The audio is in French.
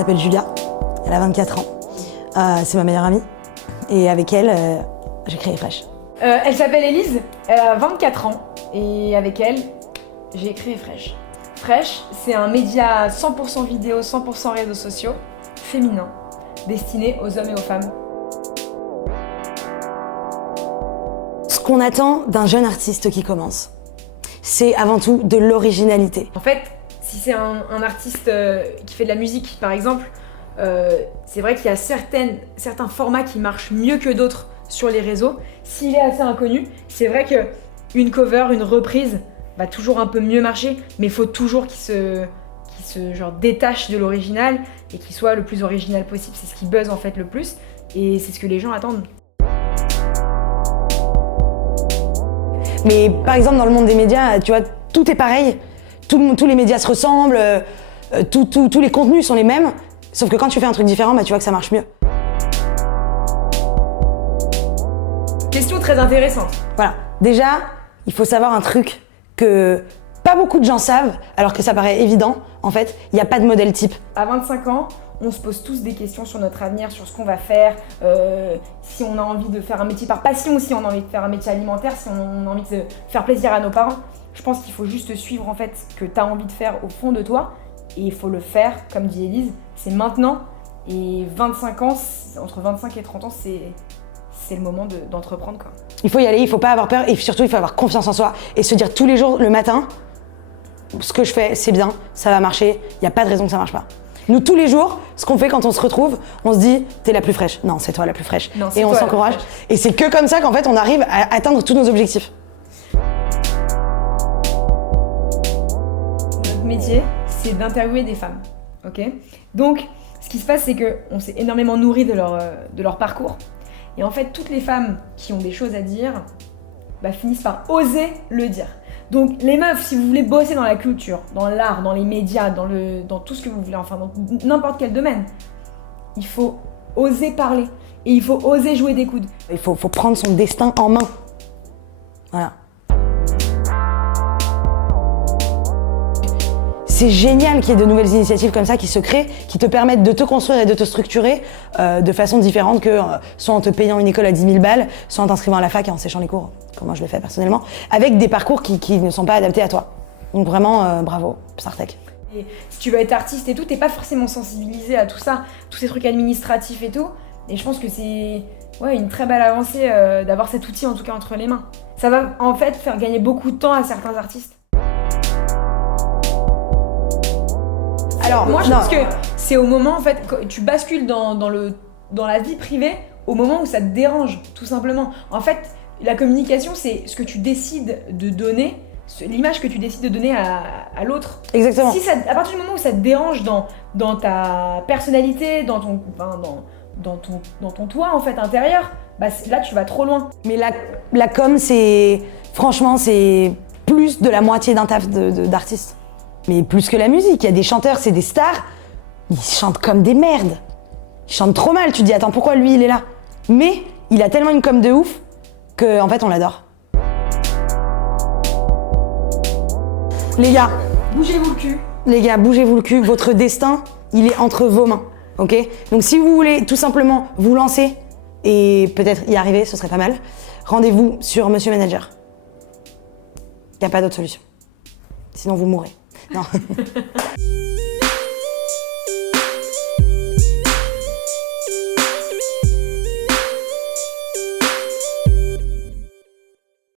s'appelle Julia, elle a 24 ans. C'est ma meilleure amie et avec elle, j'ai créé Fresh. Elle s'appelle Élise, elle a 24 ans et avec elle, j'ai créé Fresh. Fresh, c'est un média 100% vidéo, 100% réseaux sociaux, féminin, destiné aux hommes et aux femmes. Ce qu'on attend d'un jeune artiste qui commence, c'est avant tout de l'originalité. En fait, si c'est un artiste qui fait de la musique, par exemple, c'est vrai qu'il y a certains formats qui marchent mieux que d'autres sur les réseaux. S'il est assez inconnu, c'est vrai qu'une cover, une reprise va toujours un peu mieux marcher, mais il faut toujours qu'il se genre, détache de l'original et qu'il soit le plus original possible. C'est ce qui buzz en fait le plus et c'est ce que les gens attendent. Mais par exemple, dans le monde des médias, tu vois, tout est pareil. Tous les médias se ressemblent, tous les contenus sont les mêmes. Sauf que quand tu fais un truc différent, bah, tu vois que ça marche mieux. Question très intéressante. Voilà. Déjà, il faut savoir un truc que pas beaucoup de gens savent, alors que ça paraît évident. En fait, il n'y a pas de modèle type. À 25 ans, on se pose tous des questions sur notre avenir, sur ce qu'on va faire, si on a envie de faire un métier par passion, si on a envie de faire un métier alimentaire, si on a envie de faire plaisir à nos parents. Je pense qu'il faut juste suivre en fait ce que tu as envie de faire au fond de toi et il faut le faire, comme dit Élise, c'est maintenant. Et 25 ans, entre 25 et 30 ans, c'est le moment d'entreprendre quoi. Il faut y aller, il faut pas avoir peur et surtout il faut avoir confiance en soi et se dire tous les jours le matin, ce que je fais c'est bien, ça va marcher, il n'y a pas de raison que ça marche pas. Nous tous les jours, ce qu'on fait quand on se retrouve, on se dit t'es la plus fraîche, non c'est toi la plus fraîche non, et on s'encourage et c'est que comme ça qu'en fait on arrive à atteindre tous nos objectifs. Notre métier, c'est d'interviewer des femmes, ok? Donc, ce qui se passe, c'est qu'on s'est énormément nourri de leur parcours. Et en fait, toutes les femmes qui ont des choses à dire bah, finissent par oser le dire. Donc, les meufs, si vous voulez bosser dans la culture, dans l'art, dans les médias, dans tout ce que vous voulez, enfin, dans n'importe quel domaine, il faut oser parler. Et il faut oser jouer des coudes. Il faut prendre son destin en main. Voilà. C'est génial qu'il y ait de nouvelles initiatives comme ça qui se créent, qui te permettent de te construire et de te structurer de façon différente que soit en te payant une école à 10 000 balles, soit en t'inscrivant à la fac et en séchant les cours, comme moi je le fais personnellement, avec des parcours qui ne sont pas adaptés à toi. Donc vraiment, bravo, Psartec. Et si tu veux être artiste et tout, t'es pas forcément sensibilisé à tout ça, tous ces trucs administratifs et tout. Et je pense que c'est une très belle avancée d'avoir cet outil en tout cas entre les mains. Ça va en fait faire gagner beaucoup de temps à certains artistes. Alors moi je pense que c'est au moment en fait que tu bascules dans la vie privée au moment où ça te dérange tout simplement. En fait la communication c'est ce que tu décides de donner, l'image que tu décides de donner à l'autre. Exactement. À partir du moment où ça te dérange dans ta personnalité, dans ton toi en fait intérieur, bah là tu vas trop loin. Mais la com franchement c'est plus de la moitié d'un taf d'artiste. Mais plus que la musique, il y a des chanteurs, c'est des stars, ils chantent comme des merdes. Ils chantent trop mal, tu te dis attends pourquoi lui il est là? Mais il a tellement une com de ouf qu'en fait on l'adore. Les gars, bougez-vous le cul. Les gars, bougez-vous le cul, votre destin, il est entre vos mains, ok? Donc si vous voulez tout simplement vous lancer et peut-être y arriver, ce serait pas mal, rendez-vous sur Monsieur Manager. Il n'y a pas d'autre solution. Sinon vous mourrez. Non.